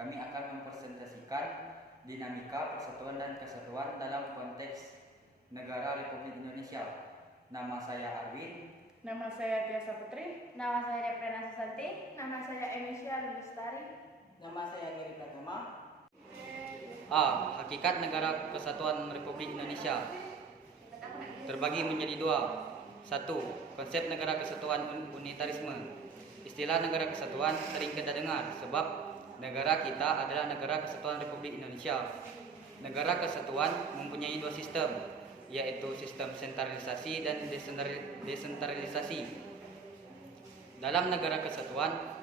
kami akan mempresentasikan dinamika persatuan dan kesatuan dalam konteks negara Republik Indonesia. Nama saya Arwin. Nama saya Tiasa Putri. Nama saya Deprena Susanti. Nama saya Enesia Lestari. Nama saya Geri Pratama. A. Hakikat Negara Kesatuan Republik Indonesia terbagi menjadi dua. 1. Konsep Negara Kesatuan Unitarisme. Istilah Negara Kesatuan sering kita dengar sebab negara kita adalah Negara Kesatuan Republik Indonesia. Negara Kesatuan mempunyai dua sistem, yaitu sistem sentralisasi dan desentralisasi. Dalam Negara Kesatuan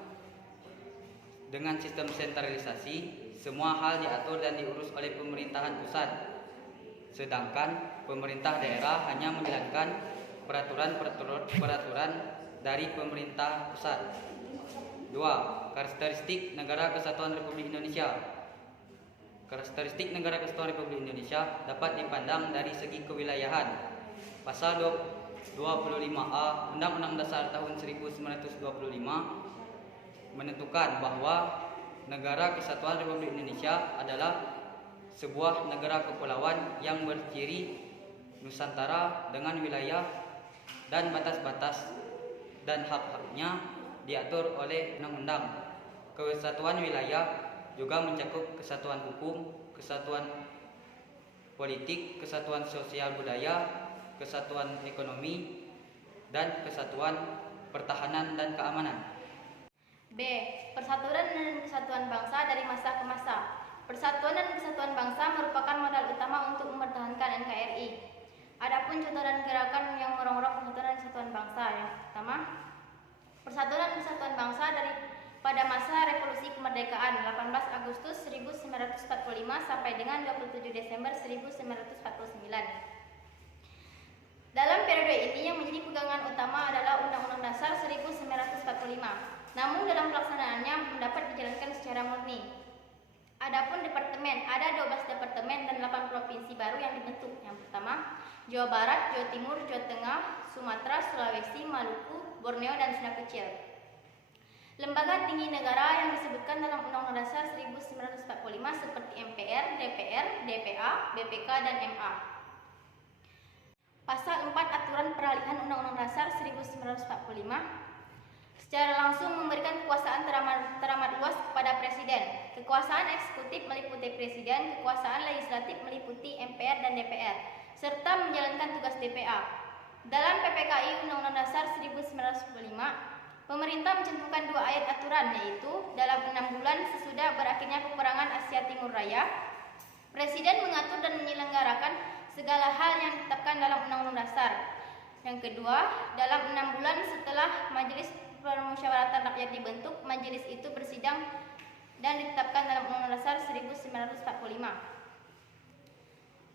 dengan sistem sentralisasi, semua hal diatur dan diurus oleh pemerintahan pusat, sedangkan pemerintah daerah hanya menjalankan peraturan dari pemerintah pusat. 2. Karakteristik Negara Kesatuan Republik Indonesia. Karakteristik Negara Kesatuan Republik Indonesia dapat dipandang dari segi kewilayahan. Pasal 25A Undang-Undang Dasar tahun 1945 menentukan bahwa Negara Kesatuan Republik Indonesia adalah sebuah negara kepulauan yang berciri Nusantara dengan wilayah dan batas-batas dan hak-haknya diatur oleh undang-undang. Kesatuan wilayah juga mencakup kesatuan hukum, kesatuan politik, kesatuan sosial budaya, kesatuan ekonomi, dan kesatuan pertahanan dan keamanan. B. Persatuan dan kesatuan bangsa dari masa ke masa. Persatuan dan kesatuan bangsa merupakan modal utama untuk mempertahankan NKRI. Adapun contoh dan gerakan yang merongrong persatuan dan kesatuan bangsa. Yang pertama, persatuan dan kesatuan bangsa pada masa Revolusi Kemerdekaan 18 Agustus 1945 sampai dengan 27 Desember 1949. Dalam periode ini yang menjadi pegangan utama adalah Undang-Undang Dasar 1945. Namun dalam pelaksanaannya mendapat dijalankan secara murni. Adapun departemen, ada 12 departemen dan 8 provinsi baru yang dibentuk. Yang pertama, Jawa Barat, Jawa Timur, Jawa Tengah, Sumatera, Sulawesi, Maluku, Borneo, dan Sunda Kecil. Lembaga tinggi negara yang disebutkan dalam Undang-Undang Dasar 1945 seperti MPR, DPR, DPA, BPK, dan MA. Pasal 4 Aturan Peralihan Undang-Undang Dasar 1945 secara langsung memberikan kekuasaan teramat luas kepada Presiden. Kekuasaan eksekutif meliputi Presiden, kekuasaan legislatif meliputi MPR dan DPR, serta menjalankan tugas DPA. Dalam PPKI Undang-Undang Dasar 1945, pemerintah mencantumkan 2 ayat aturan, yaitu dalam 6 bulan sesudah berakhirnya peperangan Asia Timur Raya, Presiden mengatur dan menyelenggarakan segala hal yang ditetapkan dalam Undang-Undang Dasar. Yang kedua, dalam 6 bulan setelah Majelis Permusyawaratan Rakyat dibentuk, majelis itu bersidang dan ditetapkan dalam Undang-Undang Dasar 1945.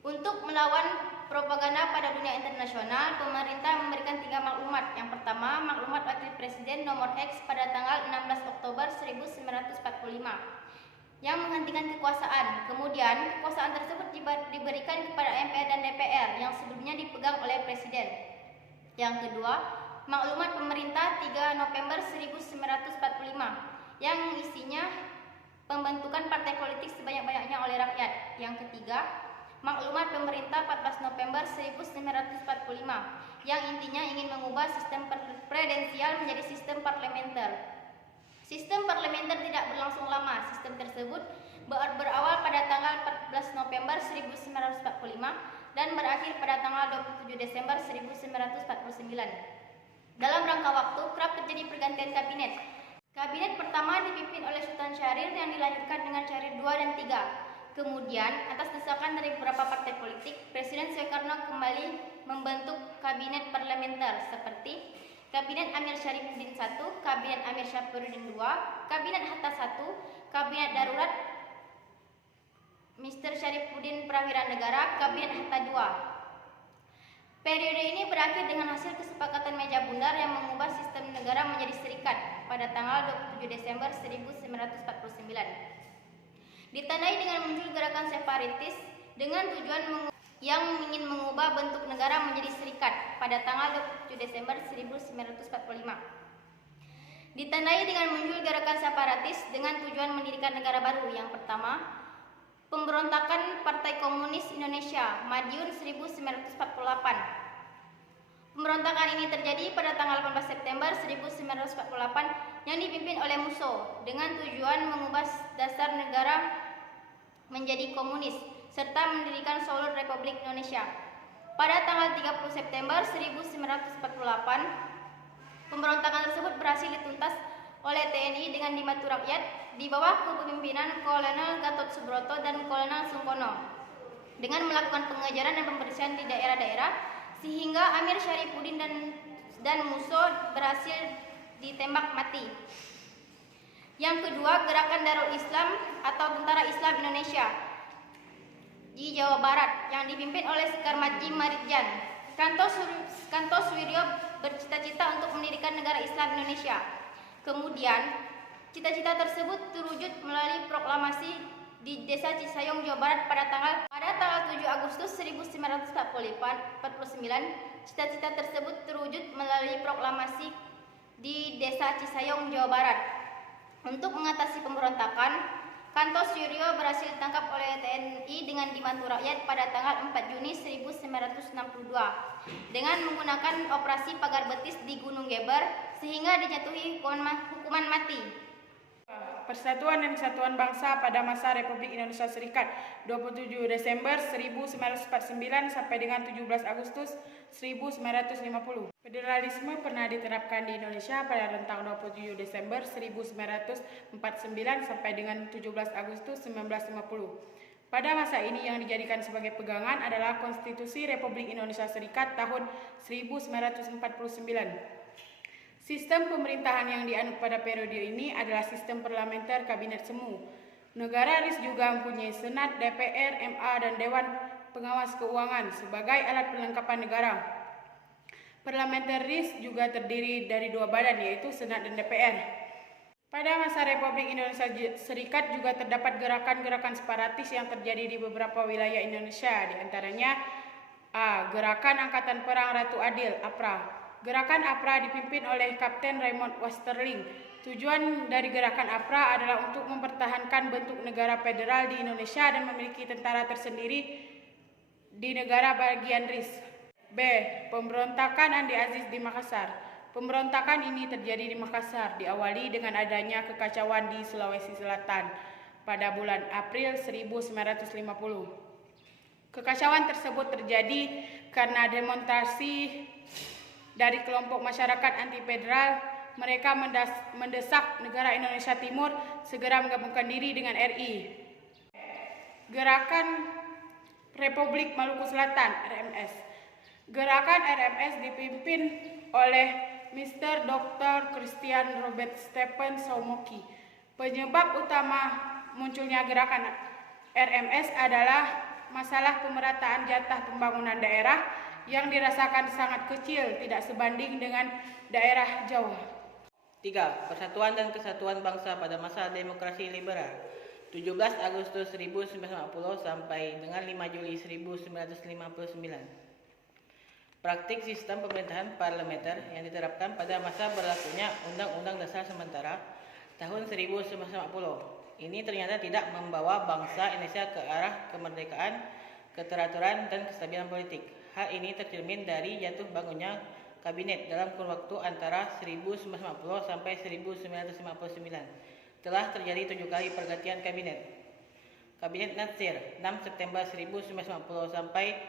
Untuk melawan propaganda pada dunia internasional, pemerintah memberikan 3 maklumat. Yang pertama, maklumat Wakil Presiden nomor X pada tanggal 16 Oktober 1945 yang menghentikan kekuasaan. Kemudian, kekuasaan tersebut diberikan kepada MPR dan DPR yang sebelumnya dipegang oleh Presiden. Yang kedua, maklumat pemerintah 3 November 1945 yang isinya pembentukan partai politik sebanyak-banyaknya oleh rakyat. Yang ketiga, maklumat pemerintah 14 November 1945 yang intinya ingin mengubah sistem presidensial menjadi sistem parlementer. Sistem parlementer tidak berlangsung lama. Sistem tersebut berawal pada tanggal 14 November 1945 dan berakhir pada tanggal 27 Desember 1949. Dalam rangka waktu, kerap terjadi pergantian kabinet. Kabinet pertama dipimpin oleh Sultan Syahrir yang dilanjutkan dengan Syahrir II dan III. Kemudian, atas desakan dari beberapa partai politik, Presiden Soekarno kembali membentuk kabinet parlementer seperti Kabinet Amir Syarifuddin I, Kabinet Amir Syafruddin II, Kabinet Hatta I, Kabinet Darurat Mr. Syarifuddin Prawira Negara, Kabinet Hatta II. Periode ini berakhir dengan hasil kesepakatan meja bundar yang mengubah sistem negara menjadi serikat pada tanggal 27 Desember 1949. Ditandai dengan muncul gerakan separatis dengan tujuan yang ingin mengubah bentuk negara menjadi serikat pada tanggal 27 Desember 1945. Ditandai dengan muncul gerakan separatis dengan tujuan mendirikan negara baru. Yang pertama, pemberontakan Partai Komunis Indonesia Madiun 1948. Pemberontakan ini terjadi pada tanggal 18 September 1948 yang dipimpin oleh Musso dengan tujuan mengubah dasar negara menjadi komunis serta mendirikan Seluruh Republik Indonesia. Pada tanggal 30 September 1948, pemberontakan tersebut berhasil dituntas oleh TNI dengan dibantu rakyat di bawah kepemimpinan Kolonel Gatot Subroto dan Kolonel Sungkono dengan melakukan pengejaran dan pembersihan di daerah-daerah sehingga Amir Syarifuddin dan Musso berhasil ditembak mati. Yang kedua, Gerakan Darul Islam atau Tentara Islam Indonesia di Jawa Barat yang dipimpin oleh Sekar Maji Maridjan. Kanto Suwiryo bercita-cita untuk mendirikan negara Islam Indonesia. Kemudian, cita-cita tersebut terwujud melalui proklamasi di Desa Cisayong, Jawa Barat pada tanggal 7 Agustus 1949. Cita-cita tersebut terwujud melalui proklamasi di Desa Cisayong, Jawa Barat. Untuk mengatasi pemberontakan, Kanto Suwiryo berhasil ditangkap oleh TNI dengan dibantu rakyat pada tanggal 4 Juni 1962 dengan menggunakan operasi pagar betis di Gunung Geber sehingga dijatuhi hukuman mati. Persatuan dan Kesatuan Bangsa pada masa Republik Indonesia Serikat 27 Desember 1949 sampai dengan 17 Agustus 1950. Federalisme pernah diterapkan di Indonesia pada rentang 27 Desember 1949 sampai dengan 17 Agustus 1950. Pada masa ini yang dijadikan sebagai pegangan adalah Konstitusi Republik Indonesia Serikat tahun 1949. Sistem pemerintahan yang dianut pada periode ini adalah sistem parlementer kabinet semu. Negara RIS juga mempunyai Senat, DPR, MA, dan Dewan Pengawas Keuangan sebagai alat perlengkapan negara. Parlementer RIS juga terdiri dari dua badan, yaitu Senat dan DPR. Pada masa Republik Indonesia Serikat juga terdapat gerakan-gerakan separatis yang terjadi di beberapa wilayah Indonesia, di antaranya A. Gerakan Angkatan Perang Ratu Adil, APRA. Gerakan APRA dipimpin oleh Kapten Raymond Westerling. Tujuan dari gerakan APRA adalah untuk mempertahankan bentuk negara federal di Indonesia dan memiliki tentara tersendiri di negara bagian RIS. B. Pemberontakan Andi Aziz di Makassar. Pemberontakan ini terjadi di Makassar, diawali dengan adanya kekacauan di Sulawesi Selatan pada bulan April 1950. Kekacauan tersebut terjadi karena demonstrasi dari kelompok masyarakat anti-federal. Mereka mendesak negara Indonesia Timur segera menggabungkan diri dengan RI. Gerakan Republik Maluku Selatan, RMS. Gerakan RMS dipimpin oleh Mr. Dr. Christian Robert Stephen Saumoki. Penyebab utama munculnya gerakan RMS adalah masalah pemerataan jatah pembangunan daerah yang dirasakan sangat kecil, tidak sebanding dengan daerah Jawa. 3. Persatuan dan Kesatuan Bangsa pada masa demokrasi liberal 17 Agustus 1950 sampai dengan 5 Juli 1959. Praktik sistem pemerintahan parlementer yang diterapkan pada masa berlakunya Undang-Undang Dasar Sementara tahun 1950. Ini ternyata tidak membawa bangsa Indonesia ke arah kemerdekaan, keteraturan, dan kestabilan politik. Hal ini tercermin dari jatuh bangunnya kabinet dalam kurun waktu antara 1950 sampai 1959. Telah terjadi 7 kali pergantian kabinet. Kabinet Natsir 6 September 1950 sampai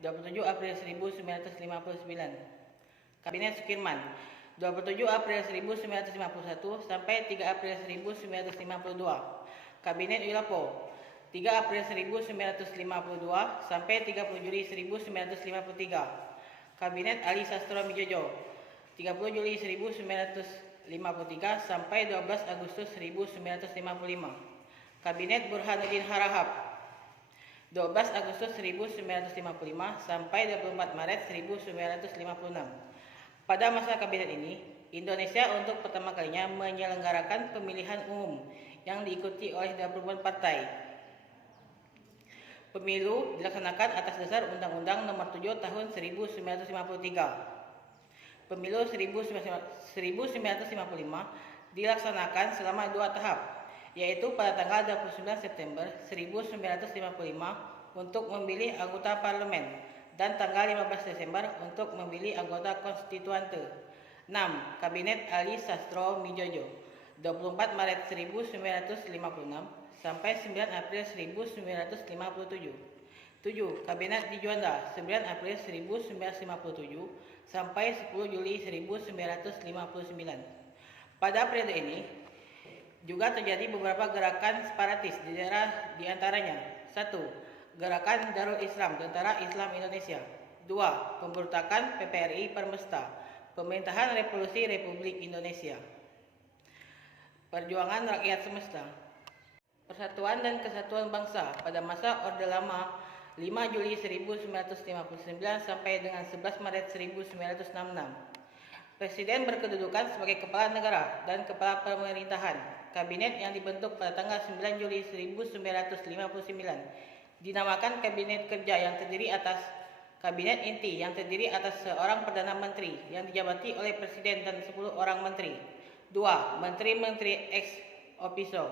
27 April 1959. Kabinet Sukirman 27 April 1951 sampai 3 April 1952. Kabinet Wilopo 3 April 1952 sampai 30 Juli 1953. Kabinet Ali Sastro Mijojo 30 Juli 1953 sampai 12 Agustus 1955. Kabinet Burhanuddin Harahap 12 Agustus 1955 sampai 24 Maret 1956. Pada masa kabinet ini, Indonesia untuk pertama kalinya menyelenggarakan pemilihan umum yang diikuti oleh 24 partai. Pemilu dilaksanakan atas dasar Undang-Undang Nomor 7 Tahun 1953. Pemilu 1955 dilaksanakan selama 2 tahap, yaitu pada tanggal 29 September 1955 untuk memilih anggota parlemen dan tanggal 15 Desember untuk memilih anggota konstituante. 6. Kabinet Ali Sastro Midjojo 24 Maret 1956 sampai 9 April 1957. 7. Kabinet Di Juanda 9 April 1957 sampai 10 Juli 1959. Pada periode ini juga terjadi beberapa gerakan separatis di daerah diantaranya 1. Gerakan Darul Islam Tentara Islam Indonesia. 2. Pemberontakan PPRI Permesta, Pemerintahan Revolusi Republik Indonesia. Perjuangan Rakyat Semesta. Persatuan dan Kesatuan Bangsa pada masa Orde Lama 5 Juli 1959 sampai dengan 11 Maret 1966. Presiden berkedudukan sebagai kepala negara dan kepala pemerintahan. Kabinet yang dibentuk pada tanggal 9 Juli 1959 dinamakan Kabinet Kerja yang terdiri atas Kabinet Inti yang terdiri atas seorang Perdana Menteri yang dijabati oleh Presiden dan 10 orang Menteri. 2. Menteri-Menteri ex officio,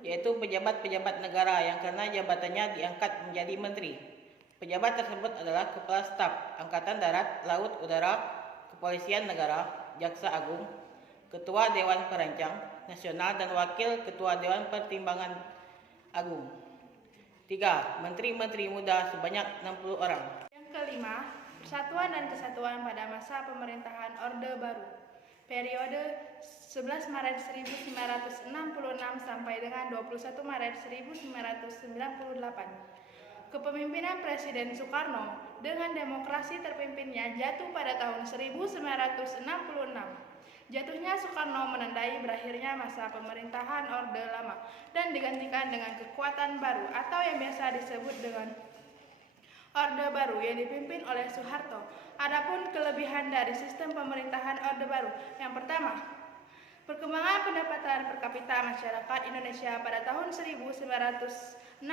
yaitu pejabat-pejabat negara yang karena jabatannya diangkat menjadi menteri. Pejabat tersebut adalah Kepala Staf Angkatan Darat, Laut, Udara, Kepolisian Negara, Jaksa Agung, Ketua Dewan Perancang Nasional dan Wakil Ketua Dewan Pertimbangan Agung. 3. Menteri-Menteri muda sebanyak 60 orang. Yang kelima, Persatuan dan Kesatuan pada masa pemerintahan Orde Baru. Periode 11 Maret 1966 sampai dengan 21 Maret 1998. Kepemimpinan Presiden Soekarno dengan demokrasi terpimpinnya jatuh pada tahun 1966. Jatuhnya Soekarno menandai berakhirnya masa pemerintahan Orde Lama dan digantikan dengan kekuatan baru atau yang biasa disebut dengan Orde Baru yang dipimpin oleh Soeharto. Adapun kelebihan dari sistem pemerintahan Orde Baru, yang pertama, perkembangan pendapatan per kapita masyarakat Indonesia pada tahun 1968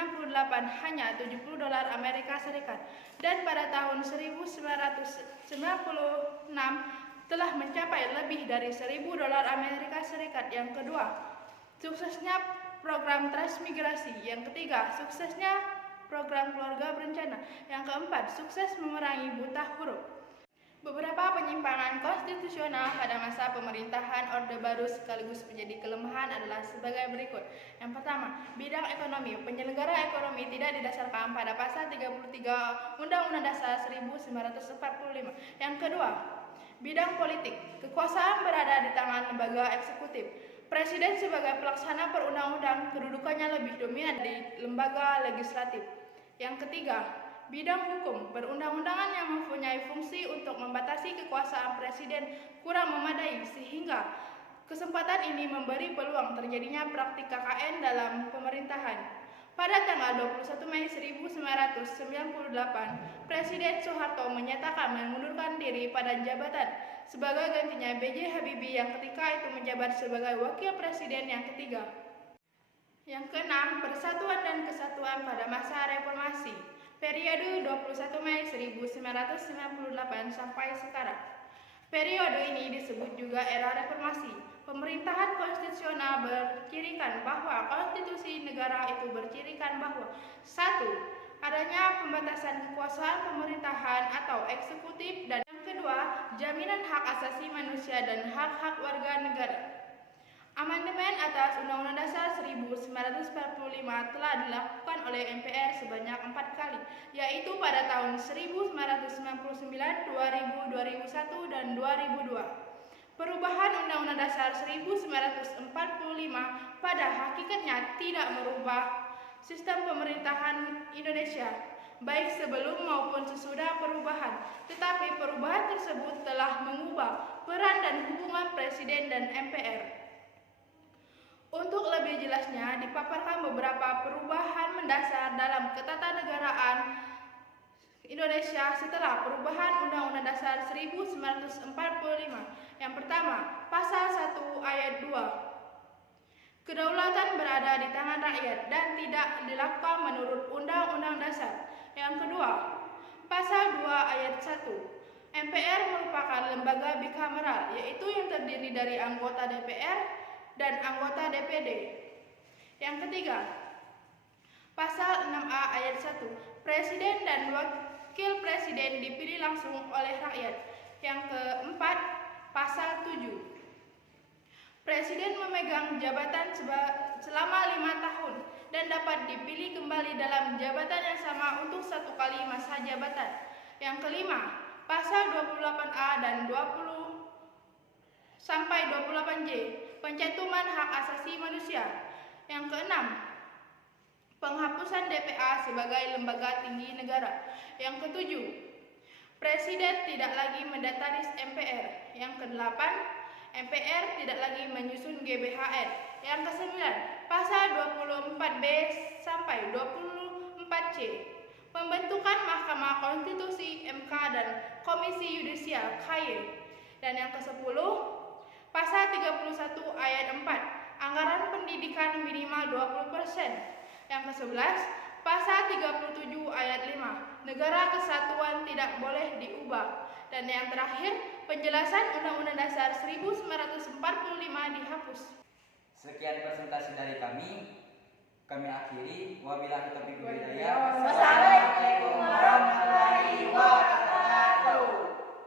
hanya $70 Amerika Serikat dan pada tahun 1996 telah mencapai lebih dari $1.000 Amerika Serikat. Yang kedua, suksesnya program transmigrasi. Yang ketiga, suksesnya program keluarga berencana. Yang keempat, sukses memerangi buta huruf. Beberapa penyimpangan konstitusional pada masa pemerintahan Orde Baru sekaligus menjadi kelemahan adalah sebagai berikut. Yang pertama, bidang ekonomi. Penyelenggara ekonomi tidak didasarkan pada pasal 33 Undang-Undang Dasar 1945. Yang kedua, bidang politik. Kekuasaan berada di tangan lembaga eksekutif. Presiden sebagai pelaksana perundang-undang kedudukannya lebih dominan di lembaga legislatif. Yang ketiga, bidang hukum. Perundang-undangan yang mempunyai fungsi untuk membatasi kekuasaan presiden kurang memadai sehingga kesempatan ini memberi peluang terjadinya praktik KKN dalam pemerintahan. Pada tanggal 21 Mei 1998, Presiden Soeharto menyatakan mengundurkan diri pada jabatan sebagai gantinya B.J. Habibie yang ketika itu menjabat sebagai wakil presiden yang ketiga. Yang keenam, Persatuan dan Kesatuan pada masa reformasi. Periode 21 Mei 1998 sampai sekarang. Periode ini disebut juga era reformasi. Pemerintahan konstitusional bercirikan bahwa konstitusi negara itu bercirikan bahwa 1. Adanya pembatasan kekuasaan pemerintahan atau eksekutif, dan yang kedua, jaminan hak asasi manusia dan hak-hak warga negara. Amandemen atas Undang-Undang Dasar 1945 telah dilakukan oleh MPR sebanyak 4 kali, yaitu pada tahun 1999, 2000, 2001, dan 2002. Perubahan Undang-Undang Dasar 1945 pada hakikatnya tidak merubah sistem pemerintahan Indonesia, baik sebelum maupun sesudah perubahan, tetapi perubahan tersebut telah mengubah peran dan hubungan Presiden dan MPR. Untuk lebih jelasnya, dipaparkan beberapa perubahan mendasar dalam ketatanegaraan Indonesia setelah perubahan Undang-Undang Dasar 1945. Yang pertama, Pasal 1 Ayat 2. Kedaulatan berada di tangan rakyat dan tidak dilakukan menurut Undang-Undang Dasar. Yang kedua, Pasal 2 Ayat 1. MPR merupakan lembaga bikameral, yaitu yang terdiri dari anggota DPR, dan anggota DPD. Yang ketiga, Pasal 6A ayat 1, Presiden dan Wakil Presiden dipilih langsung oleh rakyat. Yang keempat, Pasal 7, Presiden memegang jabatan selama 5 tahun dan dapat dipilih kembali dalam jabatan yang sama untuk 1 kali masa jabatan. Yang kelima, Pasal 28A dan 20 sampai 28J, pencantuman hak asasi manusia. Yang keenam, penghapusan DPA sebagai lembaga tinggi negara. Yang ketujuh, Presiden tidak lagi mendataris MPR. Yang kedelapan, MPR tidak lagi menyusun GBHN. Yang kesembilan, Pasal 24B sampai 24C, pembentukan Mahkamah Konstitusi MK dan Komisi Yudisial KY. Dan yang kesepuluh, Pasal 31 ayat 4, anggaran pendidikan minimal 20%. Yang ke-11, Pasal 37 ayat 5, negara kesatuan tidak boleh diubah. Dan yang terakhir, penjelasan Undang-Undang Dasar 1945 dihapus. Sekian presentasi dari kami. Kami akhiri. Wabillahi taufiq wal hidayah. Wassalamualaikum warahmatullahi wabarakatuh.